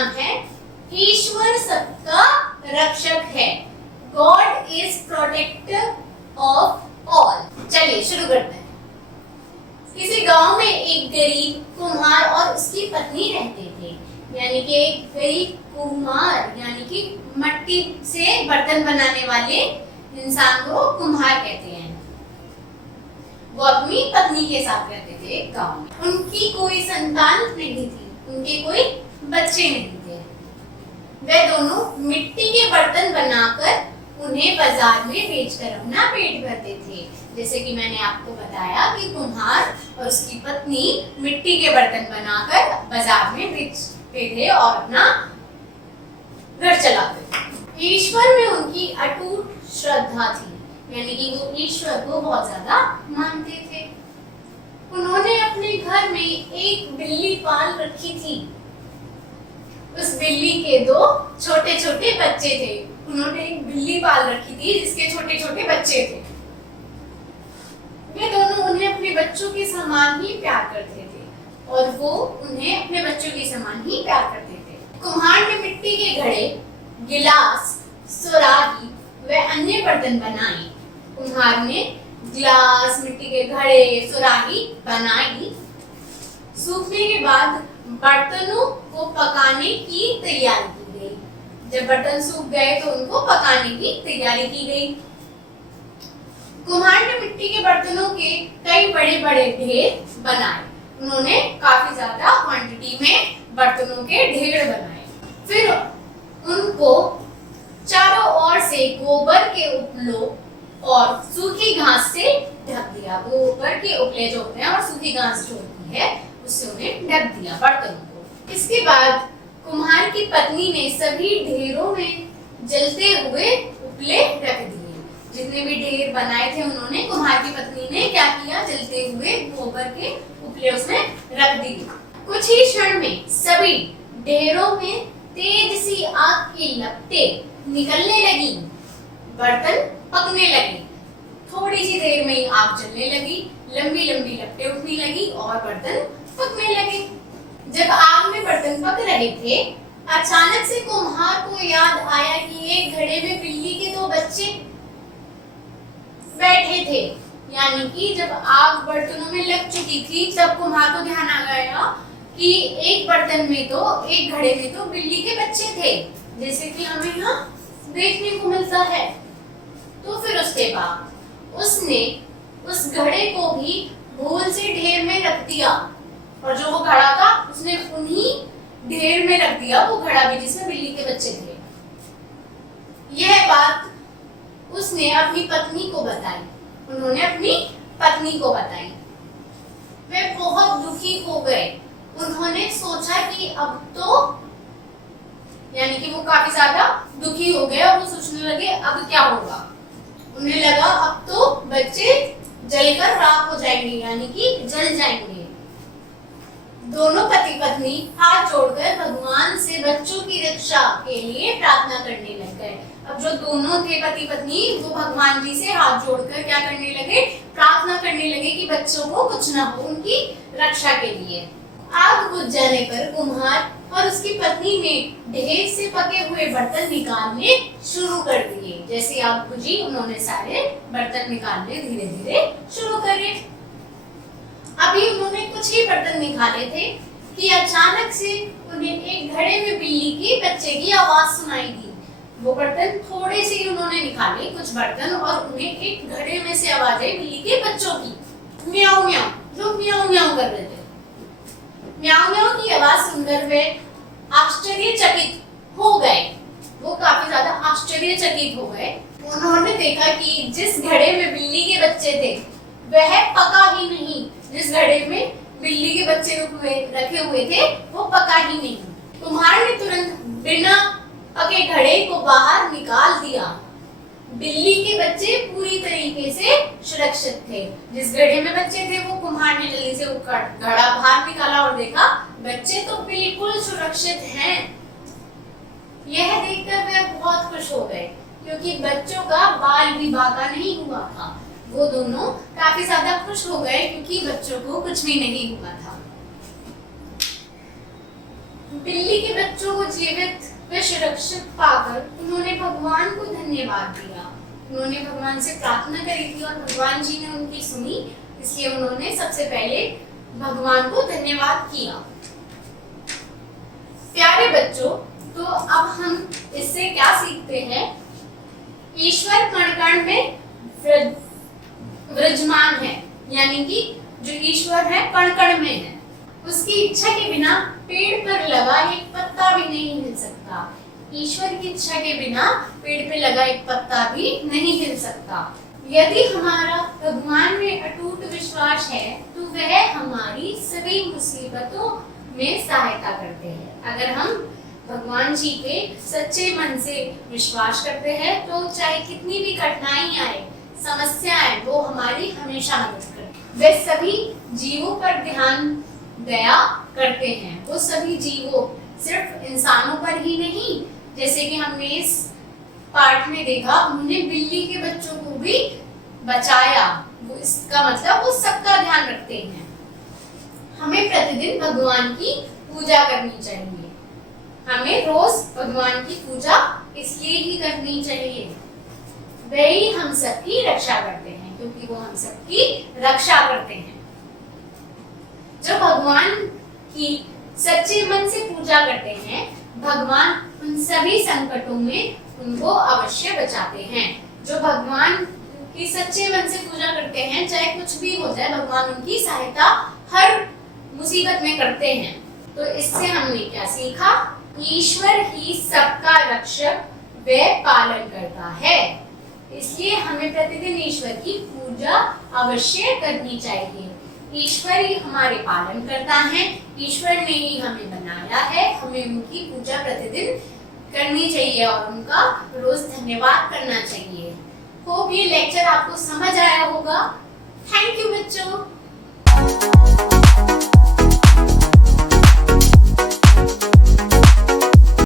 नाम है ईश्वर सबका रक्षक है। God is protector of all. चलिए शुरू करते हैं। किसी गांव में एक गरीब कुम्हार और उसकी पत्नी रहते थे। यानी कि एक गरीब कुम्हार यानी कि मिट्टी से बर्तन बनाने वाले इंसान को कुम्हार कहते हैं। वो अपनी पत्नी के साथ रहते थे एक गांव में। उनकी कोई संतान नहीं थी, उनके कोई बच्चे नहीं थे। वे दोनों मिट्टी के बर्तन बनाकर उन्हें बाजार में बेचकर अपना पेट भरते थे। जैसे कि मैंने आपको बताया कि कुम्हार और उसकी पत्नी मिट्टी के बर्तन बनाकर बाजार में बेचते थे और अपना घर चलाते थे। ईश्वर में उनकी अटूट श्रद्धा थी, यानी कि वो ईश्वर को बहुत ज्यादा मानते थे। उन्होंने अपने घर में एक बिल्ली पाल रखी थी। उस बिल्ली के दो छोटे छोटे बच्चे थे। उन्होंने एक बिल्ली पाल रखी थी जिसके छोटे छोटे बच्चे थे। वे दोनों उन्हें अपने बच्चों के समान ही प्यार करते थे और वो उन्हें अपने बच्चों के समान ही प्यार करते थे। कुम्हार ने मिट्टी के घड़े, गिलास, सुराही व अन्य बर्तन बनाए। कुम्हार ने गिलास, मिट्टी के घड़े, सुराही बनाई। सूखने के बाद बर्तनों को पकाने की तैयारी की गई। जब बर्तन सूख गए तो उनको पकाने की तैयारी की गई। कुम्हार ने मिट्टी के बर्तनों के कई बड़े बड़े ढेर बनाए। उन्होंने काफी ज्यादा क्वांटिटी में बर्तनों के ढेर बनाए। फिर उनको चारों ओर से गोबर के उपलों और सूखी घास से ढक दिया। गोबर के उपले जो होते हैं और सूखी घास जो होती है उससे उन्हें ढक दिया बर्तनों को। इसके बाद कुम्हार की पत्नी ने सभी ढेरों में जलते हुए उपले रख दिए। जितने भी ढेर बनाए थे उन्होंने, कुम्हार की पत्नी ने क्या किया, जलते हुए गोबर के उपले उसमें रख दिए। कुछ ही क्षण में सभी ढेरों में तेज सी आग की लपटें निकलने लगी। बर्तन पकने लगे। थोड़ी सी देर में ही आग जलने लगी, लंबी लंबी लपटें उठने लगी और बर्तन पकने लगे। जब आग में बर्तन पक रहे थे, अचानक से कुम्हार को याद आया कि एक घड़े में बिल्ली के दो बच्चे बैठे थे। यानी कि जब आग बर्तनों में लग चुकी थी तब कुम्हार को ध्यान आ गया कि एक बर्तन में तो, एक घड़े में तो बिल्ली के बच्चे थे, जैसे कि हमें यहाँ देखने को मिलता है। तो फिर उसके बाद उसने उस घड़े को भी भूल से ढेर में रख दिया और जो वो घड़ा था उसने उन्हीं ढेर में रख दिया, वो घड़ा भी जिसमें बिल्ली के बच्चे थे। यह बात उसने अपनी पत्नी को बताई। उन्होंने अपनी पत्नी को बताई। वे बहुत दुखी हो गए। उन्होंने सोचा कि अब तो, यानी कि वो काफी ज्यादा दुखी हो गए और वो सोचने लगे अब क्या होगा। उन्हें लगा अब तो बच्चे जलकर राख हो जाएंगे, यानी कि जल जाएंगे। दोनों पति पत्नी हाथ जोड़कर भगवान से बच्चों की रक्षा के लिए प्रार्थना करने लग गए। अब जो दोनों थे पति पत्नी, वो भगवान जी से हाथ जोड़कर क्या करने लगे, प्रार्थना करने लगे कि बच्चों को कुछ ना हो, उनकी रक्षा के लिए। आग बुझ जाने पर कुम्हार और उसकी पत्नी ने ढेर से पके हुए बर्तन निकालने शुरू कर दिए। जैसे आग बुझी, उन्होंने सारे बर्तन निकालने धीरे धीरे शुरू करे। अभी उन्होंने कुछ ही बर्तन निकाले थे कि अचानक से उन्हें एक घड़े में बिल्ली के बच्चे की आवाज सुनाई दी। वो बर्तन थोड़े से ही उन्होंने निकाले, कुछ बर्तन, और उन्हें एक घड़े में से आवाज आई बिल्ली के बच्चों की, म्याऊ म्याऊ, जो म्याऊ म्याऊ कर रहे थे। म्याऊ म्याऊ की आवाज सुनकर वे आश्चर्यचकित हो गए। वो काफी ज्यादा आश्चर्यचकित हो गए। उन्होंने देखा कि जिस घड़े में बिल्ली के बच्चे थे वह पका ही नहीं। जिस घड़े में बिल्ली के बच्चे रखे हुए थे वो पका ही नहीं। कुम्हार ने तुरंत बिना पके घड़े को बाहर निकाल दिया। बिल्ली के बच्चे पूरी तरीके से सुरक्षित थे। जिस घड़े में बच्चे थे वो कुम्हार ने जल्दी से घड़ा बाहर निकाला और देखा बच्चे तो बिल्कुल सुरक्षित हैं। यह देखकर वे बहुत खुश हो गए क्योंकि बच्चों का बाल भी बाका नहीं हुआ था। वो दोनों काफी ज्यादा खुश हो गए क्योंकि बच्चों को कुछ भी नहीं हुआ था। बिल्ली के बच्चों को जीवित व सुरक्षित पाकर उन्होंने भगवान को धन्यवाद दिया। उन्होंने भगवान से प्रार्थना करी थी और भगवान जी ने उनकी सुनी, इसलिए उन्होंने सबसे पहले भगवान को धन्यवाद किया। प्यारे बच्चों, तो अब हम इससे क्या सीखते हैं? ईश्वर कण कण में विराजमान है, यानी कि जो ईश्वर है कण कण में है। उसकी इच्छा के बिना पेड़ पर लगा एक पत्ता भी नहीं हिल सकता। ईश्वर की इच्छा के बिना पेड़ पे लगा एक पत्ता भी नहीं हिल सकता। यदि हमारा भगवान में अटूट विश्वास है तो वह हमारी सभी मुसीबतों में सहायता करते हैं। अगर हम भगवान जी पे सच्चे मन से विश्वास करते हैं तो चाहे कितनी भी कठिनाई आए, समस्या आए, वो हमारी हमेशा मदद करते हैं। वे सभी जीवों पर ध्यान दया करते हैं। वो सभी जीवों, सिर्फ इंसानों पर ही नहीं, जैसे कि हमने इस पाठ में देखा, उन्होंने बिल्ली के बच्चों को भी बचाया। वो इसका मतलब वो सबका ध्यान रखते हैं। हमें प्रतिदिन भगवान की पूजा करनी चाहिए। हमें रोज भगवान की पूजा इसलिए ही करनी चाहिए, वे ही हम सबकी रक्षा करते हैं, क्योंकि वो हम सबकी रक्षा करते हैं। जो भगवान की सच्चे मन से पूजा करते हैं, भगवान उन सभी संकटों में उनको अवश्य बचाते हैं। जो भगवान की सच्चे मन से पूजा करते हैं, चाहे कुछ भी हो जाए, भगवान उनकी सहायता हर मुसीबत में करते हैं। तो इससे हमने क्या सीखा? ईश्वर ही सबका रक्षक व पालन करता है, इसलिए हमें प्रतिदिन ईश्वर की पूजा अवश्य करनी चाहिए। ईश्वर ही हमारे पालन करता है, ईश्वर ने ही हमें बनाया है, हमें उनकी पूजा प्रतिदिन करनी चाहिए और उनका रोज धन्यवाद करना चाहिए। होप ये लेक्चर आपको समझ आया होगा। थैंक यू बच्चों।